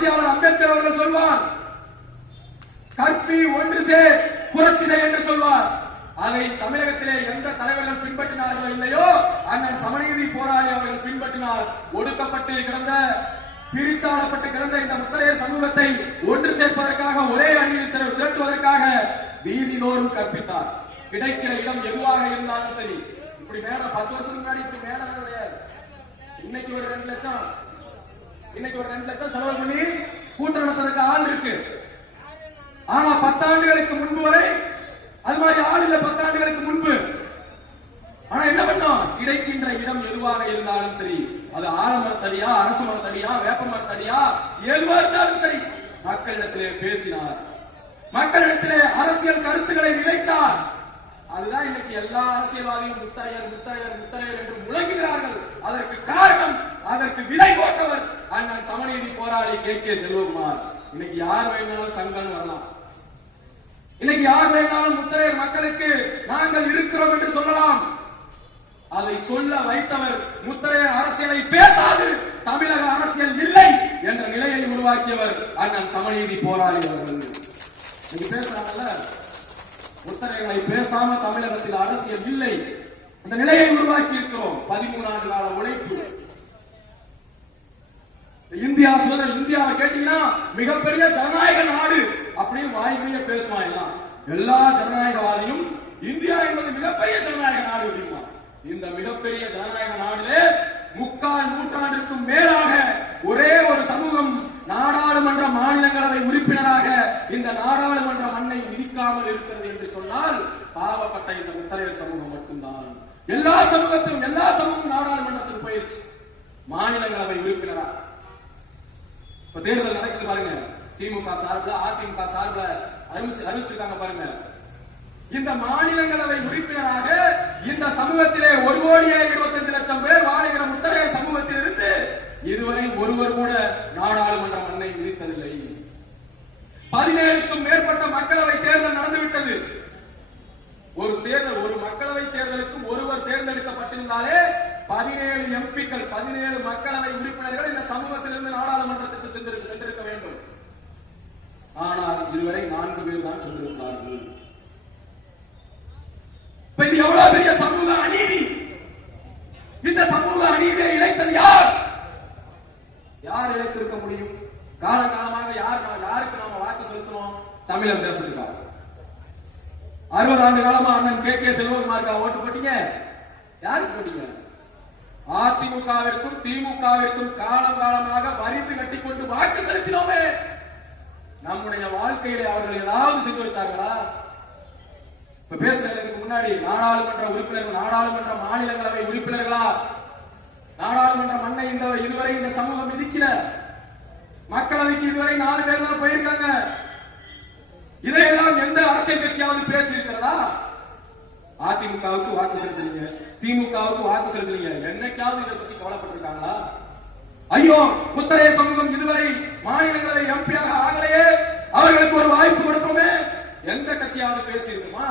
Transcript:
புரட்சியாளர் அம்பேத்கர் அவர்கள் சொல்வார். கற்பி ஒன்று சே புரட்சி செய் என்று சொல்வார். அதை தமிழகத்திலே எந்த தலைவர்கள் பின்பற்றினார்களோ இல்லையோ அண்ணன் சமநீதி போராளி அவர்கள் பின்பற்றினார் ஒடுக்கப்பட்டு கிடந்த பிரித்தாளப்பட்டு கிடந்த இந்த முத்தரைய சமூகத்தை ஒன்று சேர்ப்பதற்காக ஒரே அணியில் திரட்டுவதற்காக வீதி தோறும் கற்பித்தார். கிடைக்கிற இடம் எதுவாக இருந்தாலும் சரி. இப்படி மேல பத்து வருஷம் முன்னாடி இப்படி மேடம் இன்னைக்கு ஒரு ரெண்டு லட்சம். இன்னைக்கு ஒரு ரெண்டு லட்சம் செலவு பண்ணி கூட்டம் நடத்துறதுக்கு ஆள் இருக்கு. ஆனா பத்தாண்டுகளுக்கு முன்பு வரை அது மாதிரி ஆள் இல்ல பத்தாண்டுகளுக்கு முன்பு. ஆனா என்ன பண்ணோம்? கிடைக்கின்ற இடம் எதுவாக இருந்தாலும் சரி அது ஆலமரத்தடியா அரச மரத்தடியா வேப்ப மரத்தடியா எதுவா இருந்தாலும் சரி மக்களிடத்திலே பேசினார். மக்களிடத்திலே அரசியல் கருத்துக்களை விதைத்தார் அதுதான் இன்னைக்கு எல்லா அரசியல்வாதியும் முத்தாயர் முத்தாயர் முத்தாயர் என்று முழங்குகிறார்கள். அதற்கு காரணம் அதற்கு விதை போட்டவர் அண்ணன் சமநீதி போராளி கே கே செல்வகுமார். இன்னைக்கு யார் வேணாலும் சங்கம் வரலாம். இன்னைக்கு யார் வேணாலும் முத்தரையர் மக்களுக்கு நாங்கள் இருக்கிறோம் என்று சொல்லலாம். அதை சொல்ல வைத்தவர் முத்தரையர் அரசியலை பேசாது தமிழக அரசியல் இல்லை என்ற நிலையை உருவாக்கியவர் அண்ணன் சமநீதி போராளி அவர்கள். நீங்க பேசுறாங்கல்ல முத்தரையர்களை பேசாம தமிழகத்தில் அரசியல் இல்லை. அந்த நிலையை உருவாக்கி இருக்கிறோம் பதிமூணு ஆண்டு கால உழைப்பு. இந்தியா சுதந்திரம் இந்தியாவை கேட்டீங்கன்னா மிகப்பெரிய ஜனநாயக நாடு அப்படின்னு வாய்மையை பேசுவான் எல்லாம். எல்லா ஜனநாயகவாதியும் இந்தியா என்பது மிகப்பெரிய ஜனநாயக நாடு அப்படிமா இந்த மிகப்பெரிய ஜனநாயக நாடிலே முக்கால் நூற்றாண்டிற்கும் மேலாக ஒரே ஒரு சமூகம் நாடாளுமன்ற மாநிலங்களவை உறுப்பினராக இந்த நாடாளுமன்ற மண்ணை மிதிக்காமல் இருக்கிறது என்று சொன்னால் பாவப்பட்ட இந்த முத்தரையர் சமூகம் மட்டும்தான். எல்லா சமூகத்திலும் எல்லா சமூகம் நாடாளுமன்றத்துக்கு போயிடுச்சு மாநிலங்களவை உறுப்பினரா. இப்ப தேர்தல் நடக்குது பாருங்க. திமுக சார்பில் அதிமுக சார்பில் அறிவிச்சு அறிவிச்சிருக்காங்க பாருங்க. இந்த மாநிலங்களவை உறுப்பினராக இந்த சமூகத்திலே ஒரு கோடியே இருபத்தஞ்சு லட்சம் பேர் வாழ்கிற முத்தரைய சமூகத்திலிருந்து இதுவரை ஒருவர் கூட நாடாளுமன்ற மண்ணை விதித்ததில்லை பதினேழுக்கும் மேற்பட்ட மக்களவை தேர்தல் நடந்துவிட்டது. ஒரு தேர்தல் ஒரு மக்களவை தேர்தலுக்கு ஒருவர் தேர்ந்தெடுக்கப்பட்டிருந்தாலே பதினேழு எம்பிக்கள் பதினேழு மக்களவை உறுப்பினர்கள் இந்த சமூகத்திலிருந்து நாடாளுமன்ற சென்று சென்றிருக்க வேண்டும். ஆனால் இதுவரை நான்கு பேர் தான் சென்றிருக்கிறார்கள். இது எவ்வளவு பெரிய சமூக அநீதி? இந்த சமூக அநீதியை இழைத்தது யார்? யார் இழைத்திருக்க முடியும்? காலகாலமாக யார் யாருக்கு நாம வாக்கு செலுத்தணும் தமிழர் தேசத்துக்காக அறுபது ஆண்டு காலமா அண்ணன் கே கே செல்வகுமாருக்கா ஓட்டு போட்டீங்க? யாருக்கு போட்டீங்க? அதிமுகவிற்கும் திமுகவிற்கும் காலம் காலமாக வரிந்து கட்டிக்கொண்டு வாக்கு செலுத்தினோமே. நம்முடைய வாழ்க்கையிலே அவர்கள் ஏதாவது செய்து வச்சார்களா இப்ப பேசுறதுக்கு முன்னாடி நாடாளுமன்ற உறுப்பினர்கள் நாடாளுமன்ற மாநிலங்களவை உறுப்பினர்களா? நாடாளுமன்ற மண்ணை இந்த இதுவரை இந்த சமூகம் விதிக்கல மக்களவைக்கு இதுவரை நாலு பேர் தான் போயிருக்காங்க. இதையெல்லாம் எந்த அரசியல் கட்சியாவது பேசியிருக்கிறதா? இருக்கிறதா அதிமுகவுக்கு வாக்கு செலுத்தினீங்க. திமுகவுக்கு வாக்கு செலுத்தினீங்க. என்னைக்காவது இதை பத்தி கவலைப்பட்டிருக்காங்களா? ஐயோ முத்தரைய சமூகம் இதுவரை மாநிலங்களவை எம்பியாக ஆகலையே. அவர்களுக்கு ஒரு வாய்ப்பு கொடுப்போமே. எந்த கட்சியாவது பேசி இருக்குமா